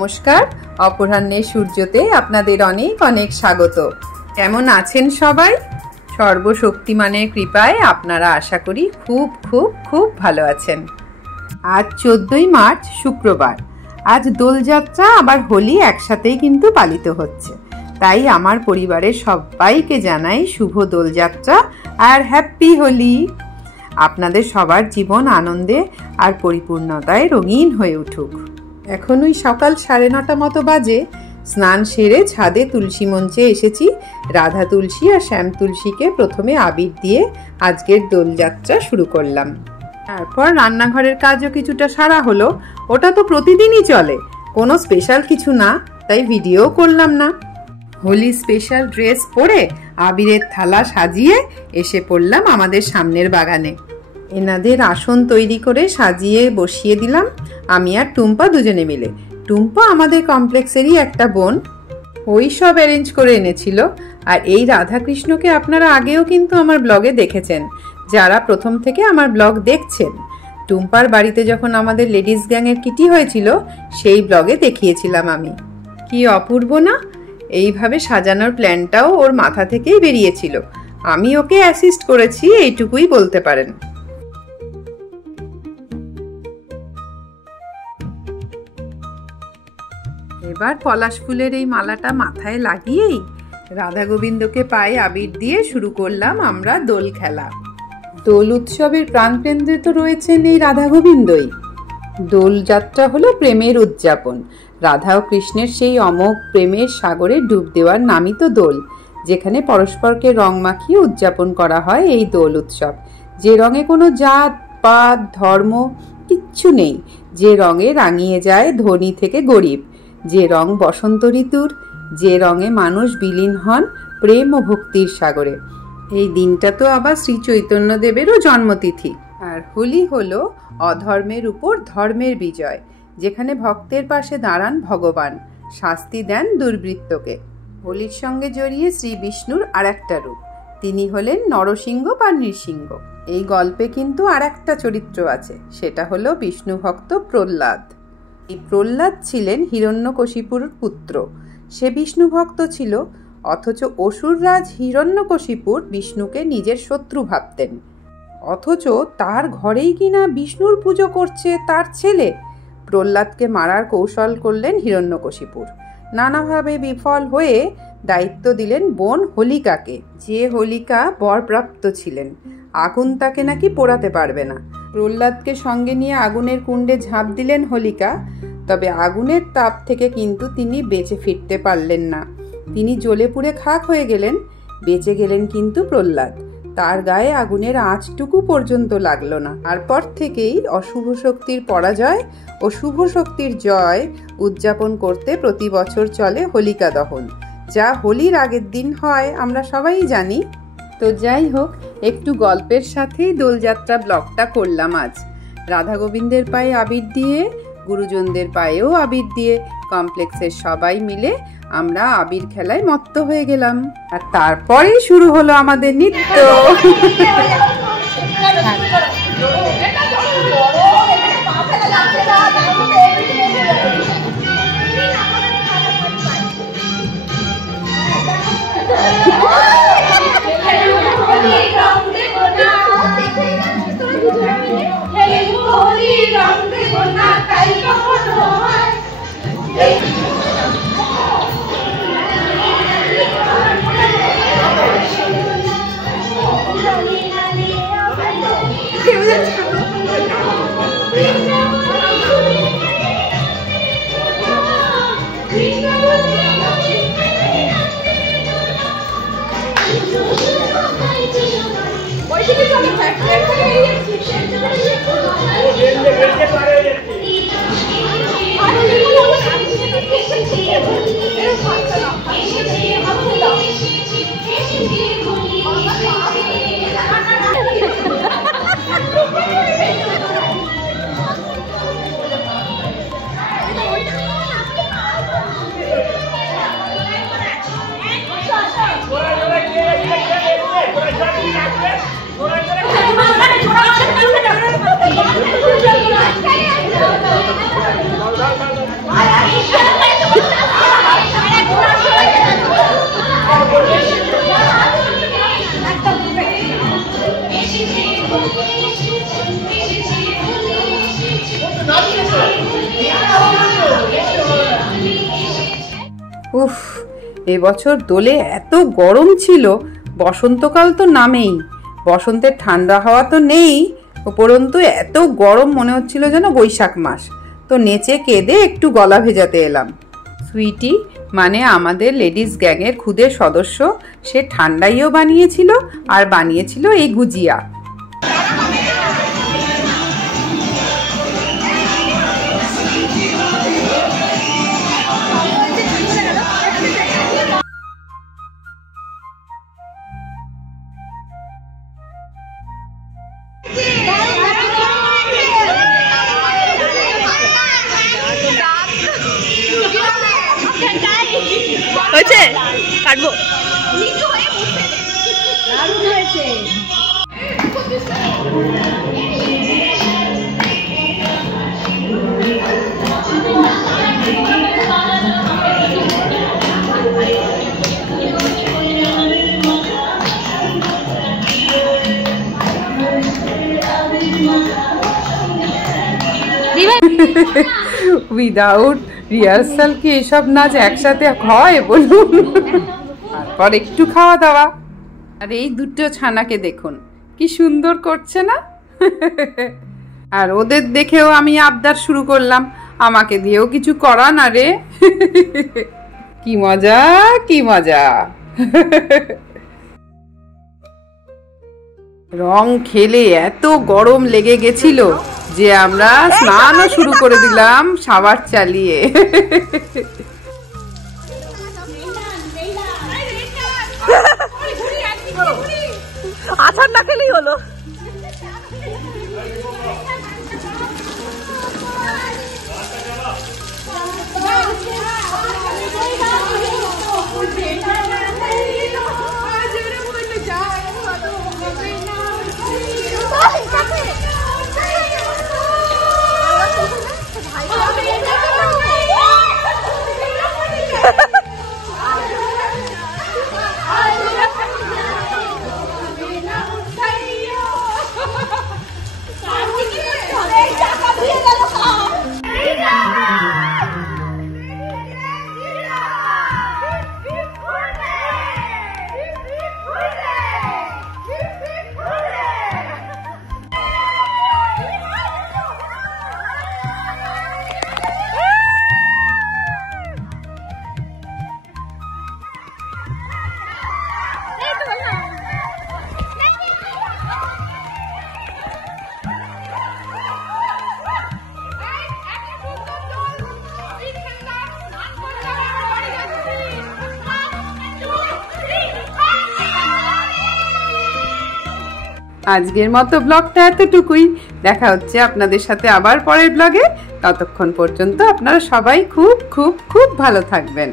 নমস্কার, অপরাহ্নের সূর্যতে আপনাদের অনেক অনেক স্বাগত। কেমন আছেন সবাই? সর্বশক্তিমানের কৃপায় আপনারা আশা করি খুব খুব খুব ভালো আছেন। আজ 14ই মার্চ শুক্রবার। আজ দোলযাত্রা আবার হোলি একসাথেই কিন্তু পালিত হচ্ছে। তাই আমার পরিবারের সবাইকে জানাই শুভ দোলযাত্রা আর হ্যাপি হোলি। আপনাদের সবার জীবন আনন্দে আর পরিপূর্ণতায় রঙিন হয়ে উঠুক। এখন ওই সকাল 9:30 মতো বাজে। স্নান সেরে ছাদে তুলসী মঞ্চে এসেছি। রাধা তুলসী আর শ্যাম তুলসীকে প্রথমে আবির দিয়ে আজকের দোলযাত্রা শুরু করলাম। তারপর রান্নাঘরের কাজও কিছুটা সারা হলো। ওটা তো প্রতিদিনই চলে, কোনো স্পেশাল কিছু না, তাই ভিডিও করলাম না। হোলি স্পেশাল ড্রেস পরে আবিরের থালা সাজিয়ে এসে পড়লাম আমাদের সামনের বাগানে। এনাদের আসন তৈরি করে সাজিয়ে বসিয়ে দিলাম আমি আর টুম্পা দুজনে মিলে। টুম্পা আমাদের কমপ্লেক্সেরই একটা বোন, ওই সব অ্যারেঞ্জ করে এনেছিল। আর এই রাধাকৃষ্ণকে আপনারা আগেও কিন্তু আমার ব্লগে দেখেছেন, যারা প্রথম থেকে আমার ব্লগ দেখছেন। টুম্পার বাড়িতে যখন আমাদের লেডিস গ্যাংয়ের কিটি হয়েছিল সেই ব্লগে দেখিয়েছিলাম আমি। কি অপূর্ব না? এইভাবে সাজানোর প্ল্যানটাও ওর মাথা থেকেই বেরিয়েছিল। আমি ওকে অ্যাসিস্ট করেছি, এইটুকুই বলতে পারেন। এবার পলাশ ফুলের এই মালাটা মাথায় লাগিয়েই রাধা গোবিন্দকে পায়ে আবির দিয়ে শুরু করলাম আমরা দোল খেলা। দোল উৎসবের প্রাণকেন্দ্রে তো রয়েছেন এই রাধা গোবিন্দই। দোল যাত্রা হলো প্রেমের উদযাপন। রাধা ও কৃষ্ণের সেই অমোঘ প্রেমের সাগরে ডুব দেওয়ার নামই তো দোল, যেখানে পরস্পরকে রং মাখিয়ে উদযাপন করা হয় এই দোল উৎসব। যে রঙে কোনো জাত পাত ধর্ম কিচ্ছু নেই, যে রঙে রাঙিয়ে যায় ধনী থেকে গরিব, যে রং বসন্ত ঋতুর, যে রঙে মানুষ বিলীন হন প্রেম ও ভক্তির সাগরে। এই দিনটা তো আবার শ্রী চৈতন্য দেবেরও জন্মতিথি। আর হোলি হলো অধর্মের উপর ধর্মের বিজয়, যেখানে ভক্তের পাশে দাঁড়ান ভগবান, শাস্তি দেন দুর্বৃত্তকে। হোলির সঙ্গে জড়িয়ে শ্রী বিষ্ণুর আর একটা রূপ, তিনি হলেন নরসিংহ বা নৃসিংহ। এই গল্পে কিন্তু আর একটা চরিত্র আছে, সেটা হলো বিষ্ণু ভক্ত প্রহ্লাদ। এই প্রহ্লাদ ছিলেন হিরণ্যকশিপুর পুত্র। সে বিষ্ণু ভক্ত ছিল, অথচ অসুররাজ হিরণ্যকশিপুর বিষ্ণুকে নিজের শত্রু ভাবতেন। অথচ তার ঘরেই কিনা বিষ্ণুর পুজো করছে তার ছেলে। প্রহ্লাদকে মারার কৌশল করলেন হিরণ্যকশিপুর। নানাভাবে বিফল হয়ে দায়িত্ব দিলেন বোন হোলিকাকে, যে হোলিকা বরপ্রাপ্ত ছিলেন। আগুন তাকে নাকি পোড়াতে পারবে না। প্রহ্লাদকে সঙ্গে নিয়ে আগুনের কুণ্ডে ঝাঁপ দিলেন হোলিকা। তবে আগুনের তাপ থেকে কিন্তু তিনি বেঁচে ফিরতে পারলেন না। তিনি জ্বলে পুড়ে খাক হয়ে গেলেন। বেঁচে গেলেন কিন্তু প্রহ্লাদ, তার গায়ে আগুনের আঁচটুকু পর্যন্ত লাগলো না। তারপর থেকেই অশুভ শক্তির পরাজয় ও শুভ শক্তির জয় উদযাপন করতে প্রতি বছর চলে হোলিকা দহন, যা হোলির আগের দিন হয় আমরা সবাই জানি। তো যাই হোক, একটু গল্পের সাথেই দোলযাত্রা ব্লগটা করলাম আজ। রাধা গোবিন্দের পায়ে আবির দিয়ে, গুরুজনদের পায়েও আবির দিয়ে কমপ্লেক্সের সবাই মিলে আমরা আবির খেলায় মত্ত হয়ে গেলাম। আর তারপরেই শুরু হলো আমাদের নৃত্য। উফ, এবছর দোলে এত গরম ছিল, বসন্তকাল তো নামেই, বসন্তের ঠান্ডা হাওয়া তো নেই, উপরন্তু এত গরম মনে হচ্ছিল যেন বৈশাখ মাস। তো নেচে কেঁদে একটু গলা ভেজাতে এলাম। সুইটি মানে আমাদের লেডিস গ্যাংয়ের খুদে সদস্য, সে ঠান্ডাইও বানিয়েছিল আর বানিয়েছিল এই গুজিয়া। হয়েছে কাটবো। উইদাউট রিহার্সাল কি এসব নাচ একসাথে হয় বলুন? তারপর একটু খাওয়া দাওয়া। আর এই দুটো ছানাকে দেখুন কি সুন্দর করছে না? আর ওদের দেখেও আমি আবদার শুরু করলাম, আমাকে দিয়েও কিছু করা না রে। কি মজা, কি মজা। রং খেলে এত গরম লেগে গেছিল যে আমরা স্নানও শুরু করে দিলাম শাওয়ার চালিয়ে। আছাড় না খেলেই হলো। আজকের মতো ব্লগটা এতটুকুই। দেখা হচ্ছে আপনাদের সাথে আবার পরের ব্লগে। ততক্ষণ পর্যন্ত আপনারা সবাই খুব খুব খুব ভালো থাকবেন।